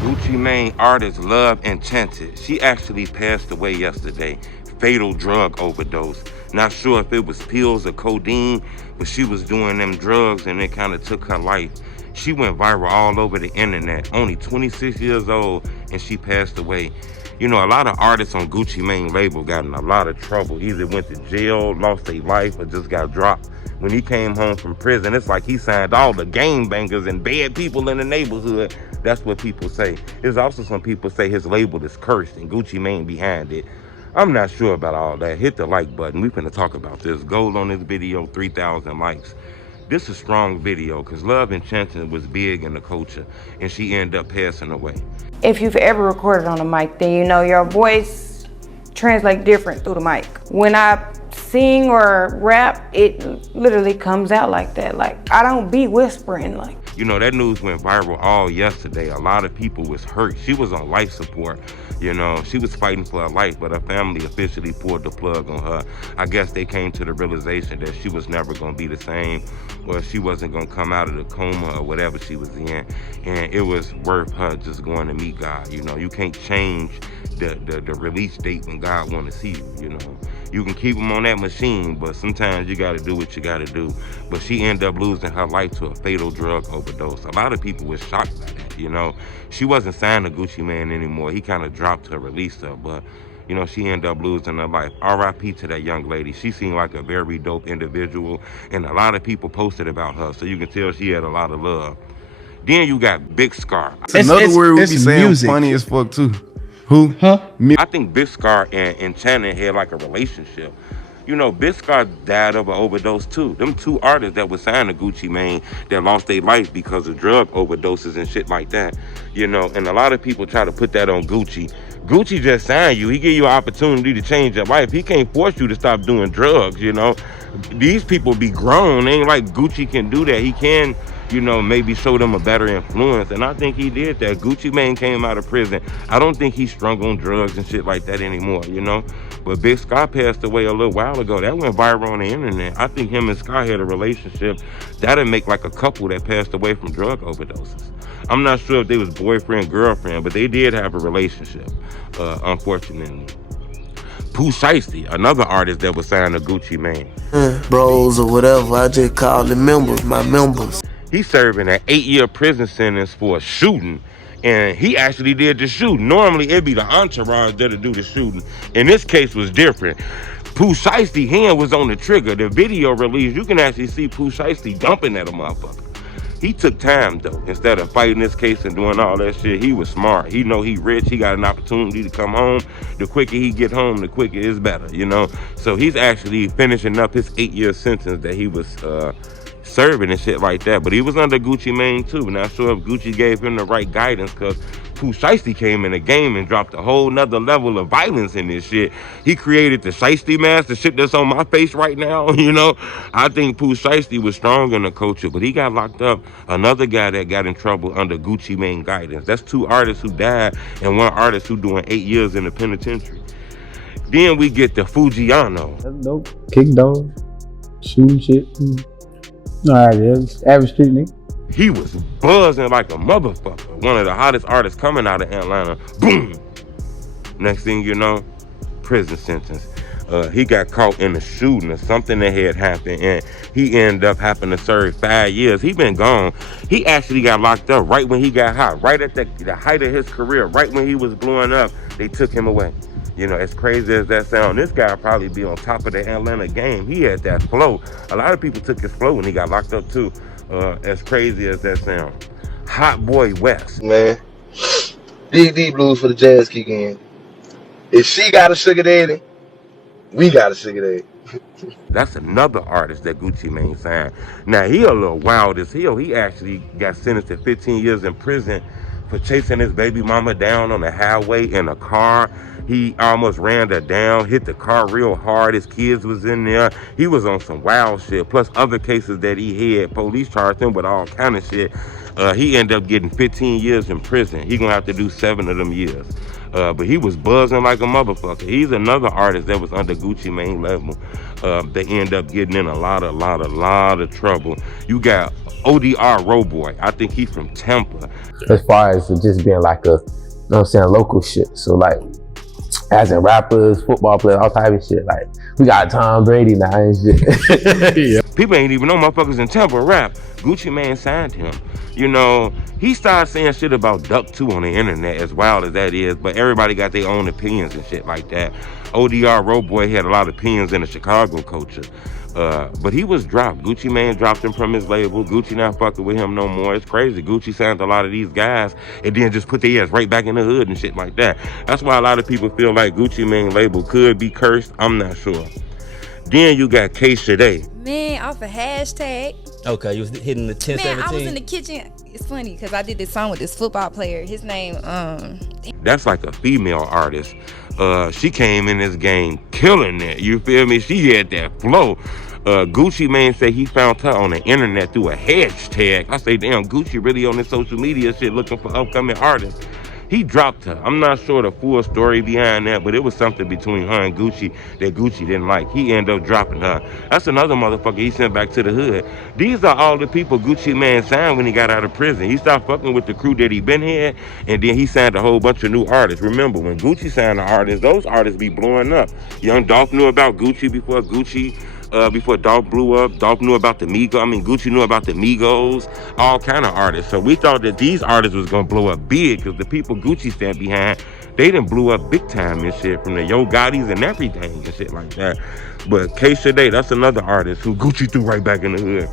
Gucci Mane artist Love Enchanted. She actually passed away yesterday. Fatal drug overdose. Not sure if it was pills or codeine, but she was doing them drugs and it kind of took her life. She went viral all over the internet. Only 26 years old and she passed away. You know, a lot of artists on Gucci Mane label got in a lot of trouble. Either went to jail, lost their life, or just got dropped. When he came home from prison, it's like he signed all the gang bangers and bad people in the neighborhood. That's what people say. There's also some people say his label is cursed and Gucci Mane behind it. I'm not sure about all that. Hit the like button. We're finna talk about this. Gold on this video, 3,000 likes. This is a strong video because Love Enchanted was big in the culture and she ended up passing away. If you've ever recorded on a mic, then you know your voice translates different through the mic. When I sing or rap, it literally comes out like that. Like, I don't be whispering like. You know, that news went viral all yesterday. A lot of people was hurt. She was on life support. You know, she was fighting for her life, but her family officially pulled the plug on her. I guess they came to the realization that she was never going to be the same, or she wasn't going to come out of the coma or whatever she was in. And it was worth her just going to meet God. You know, you can't change the release date when God want to see you, you know. You can keep them on that machine, but sometimes you got to do what you got to do. But she ended up losing her life to a fatal drug overdose. A lot of people were shocked by that, you know. She wasn't signed to Gucci Mane anymore. He kind of dropped her, released her, but, you know, she ended up losing her life. R.I.P. to that young lady. She seemed like a very dope individual, and a lot of people posted about her, so you can tell she had a lot of love. Then you got Big Scar. Another word we be saying music. Funny as fuck too. Who? Huh? I think Big Scar and Channing had like a relationship. You know, Big Scar died of an overdose too. Them two artists that were signed to Gucci Mane that lost their life because of drug overdoses and shit like that. You know, and a lot of people try to put that on Gucci. Gucci just signed you. He give you an opportunity to change your life. He can't force you to stop doing drugs, you know. These people be grown. Ain't like Gucci can do that. He can, you know, maybe show them a better influence. And I think he did that. Gucci Mane came out of prison. I don't think he's strung on drugs and shit like that anymore, you know. But Big Sky passed away a little while ago. That went viral on the internet. I think him and Sky had a relationship. That'd make like a couple that passed away from drug overdoses. I'm not sure if they was boyfriend, girlfriend, but they did have a relationship, unfortunately. Pooh Shiesty, another artist that was signed to Gucci Mane. Bros or whatever, I just call them members, my members. He's serving an 8-year prison sentence for a shooting, and he actually did the shooting. Normally, it'd be the entourage that'll do the shooting. In this case, was different. Pooh Shiesty hand was on the trigger. The video released, you can actually see Pooh Shiesty dumping at a motherfucker. He took time though. Instead of fighting this case and doing all that shit, he was smart. He know he rich. He got an opportunity to come home. The quicker he get home, the quicker is better, you know. So he's actually finishing up his 8-year sentence that he was serving and shit like that. But he was under Gucci Mane too. Not sure if Gucci gave him the right guidance, because Pooh Shiesty came in the game and dropped a whole nother level of violence in this shit. He created the Shiesty mask, the shit that's on my face right now, you know. I think Pooh Shiesty was strong in the culture, but he got locked up. Another guy that got in trouble under Gucci Mane guidance. That's two artists who died and one artist who doing 8 years in the penitentiary. Then we get the Fujiano. That's dope. Kick dog, shooting shit. Alright, yeah, average street nigga. He was buzzing like a motherfucker. One of the hottest artists coming out of Atlanta. Boom! Next thing you know, prison sentence. He got caught in a shooting or something that had happened, and he ended up having to serve 5 years. He been gone. He actually got locked up right when he got hot, right at the height of his career, right when he was blowing up. They took him away. You know, as crazy as that sound, this guy probably be on top of the Atlanta game. He had that flow. A lot of people took his flow when he got locked up too. As crazy as that sound. Hot Boy West. Man, DD blues for the jazz kick in. If she got a sugar daddy, we got a sugar daddy. That's another artist that Gucci Mane signed. Now, he a little wild as hell. He actually got sentenced to 15 years in prison for chasing his baby mama down on the highway in a car. He almost ran her down, hit the car real hard. His kids was in there. He was on some wild shit. Plus other cases that he had. Police charged him with all kind of shit. He ended up getting 15 years in prison. He gonna have to do 7 of them years. But he was buzzing like a motherfucker. He's another artist that was under Gucci Mane label. They end up getting in a lot of trouble. You got ODR Roboy. I think he's from Tampa. As far as it just being like a, you know what I'm saying, local shit. So like, as in rappers, football players, all type of shit. Like, we got Tom Brady now and shit. Yeah. People ain't even know motherfuckers in Tampa rap. Gucci Mane signed him. You know, he started saying shit about Duck 2 on the internet, as wild as that is, but everybody got their own opinions and shit like that. ODR Roboy had a lot of opinions in the Chicago culture. But he was dropped. Gucci Mane dropped him from his label. Gucci not fucking with him no more. It's crazy. Gucci signed a lot of these guys and then just put their ass right back in the hood and shit like that. That's why a lot of people feel like Gucci Mane label could be cursed. I'm not sure. Then you got K Shade. Man, off a hashtag. Okay, you was hitting the 10, Man, 17? I was in the kitchen. It's funny because I did this song with this football player. His name, That's like a female artist. She came in this game killing it. You feel me? She had that flow. Gucci Mane said he found her on the internet through a hashtag. I say, damn, Gucci really on this social media shit looking for upcoming artists. He dropped her. I'm not sure the full story behind that, but it was something between her and Gucci that Gucci didn't like. He ended up dropping her. That's another motherfucker he sent back to the hood. These are all the people Gucci Mane signed when he got out of prison. He stopped fucking with the crew that he been here, and then he signed a whole bunch of new artists. Remember, when Gucci signed the artists, those artists be blowing up. Young Dolph knew about Gucci before Dolph blew up. Dolph knew about the Gucci knew about the Migos, all kind of artists. So we thought that these artists was gonna blow up big because the people Gucci stand behind, they done blew up big time and shit, from the Yo Gottis and everything and shit like that. But K Shade, that's another artist who Gucci threw right back in the hood.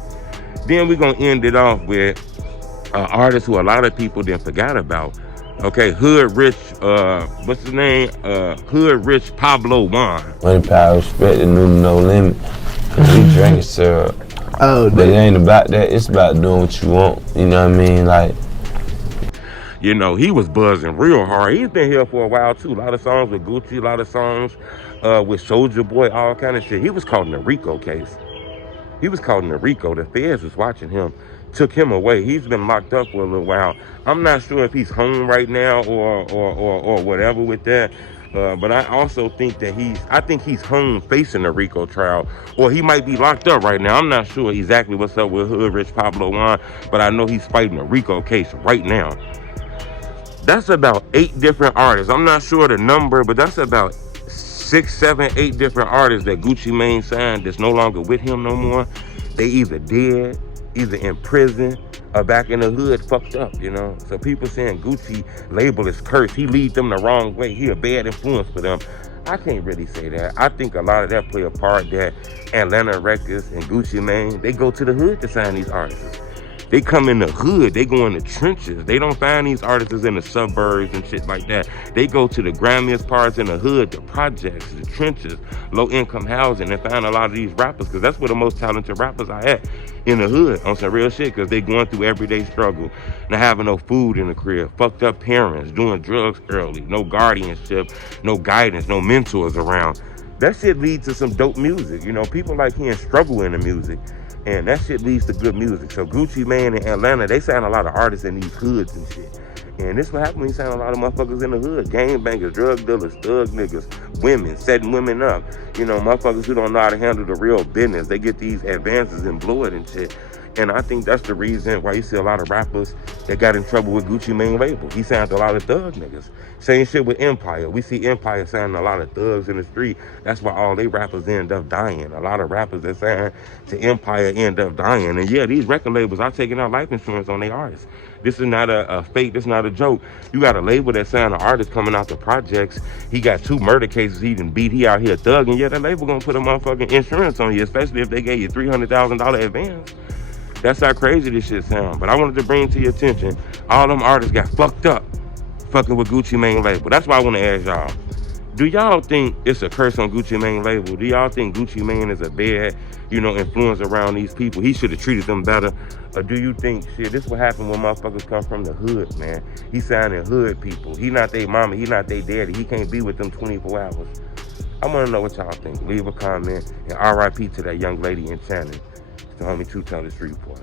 Then we're gonna end it off with artist who a lot of people then forgot about. Okay, Hood Rich, what's his name? Hood Rich Pablo Juan. Money, power, respect, and no limit. We drink syrup. Oh, but it ain't about that. It's about doing what you want. You know what I mean? Like, you know, he was buzzing real hard. He's been here for a while too. A lot of songs with Gucci, a lot of songs with Soulja Boy, all kind of shit. He was caught in the RICO case. He was caught in the RICO. The feds was watching him, took him away. He's been locked up for a little while. I'm not sure if he's home right now or whatever with that. But I also think that he's home facing a RICO trial, or he might be locked up right now. I'm not sure exactly what's up with Hood Rich Pablo Juan, but I know he's fighting a RICO case right now. That's about 8 different artists. I'm not sure the number, but that's about 6, 7, 8 different artists that Gucci Mane signed that's no longer with him no more. They either dead, either in prison, or back in the hood fucked up, you know? So people saying Gucci label is cursed. He lead them the wrong way. He a bad influence for them. I can't really say that. I think a lot of that play a part that Atlanta Records and Gucci Mane, they go to the hood to sign these artists. They come in the hood, they go in the trenches. They don't find these artists in the suburbs and shit like that. They go to the grimiest parts in the hood, the projects, the trenches, low-income housing, and find a lot of these rappers, because that's where the most talented rappers are at, in the hood, on some real shit, because they going through everyday struggle, not having no food in the crib, fucked up parents, doing drugs early, no guardianship, no guidance, no mentors around. That shit leads to some dope music. You know, people like hearing struggle in the music. And that shit leads to good music. So Gucci Mane in Atlanta, they sign a lot of artists in these hoods and shit. And this what happened when you sign a lot of motherfuckers in the hood. Gangbangers, drug dealers, thug niggas, women, setting women up. You know, motherfuckers who don't know how to handle the real business. They get these advances and blow it and shit. And I think that's the reason why you see a lot of rappers that got in trouble with Gucci Mane label. He signed a lot of thug niggas. Same shit with Empire. We see Empire signing a lot of thugs in the street. That's why all they rappers end up dying. A lot of rappers that sign to Empire end up dying. And yeah, these record labels are taking out life insurance on their artists. This is not a fake. This is not a joke. You got a label that signed an artist coming out the projects. He got 2 murder cases he done beat. He out here thugging. Yeah, that label gonna put a motherfucking insurance on you, especially if they gave you $300,000 advance. That's how crazy this shit sound. But I wanted to bring to your attention, all them artists got fucked up fucking with Gucci Mane label. That's why I want to ask y'all. Do y'all think it's a curse on Gucci Mane label? Do y'all think Gucci Mane is a bad, influence around these people? He should have treated them better. Or do you think, shit, this what happen when motherfuckers come from the hood, man? He signing hood people. He not their mama. He not their daddy. He can't be with them 24 hours. I want to know what y'all think. Leave a comment. And RIP to that young lady in Channing. It's the homie True Tell the Street Boy.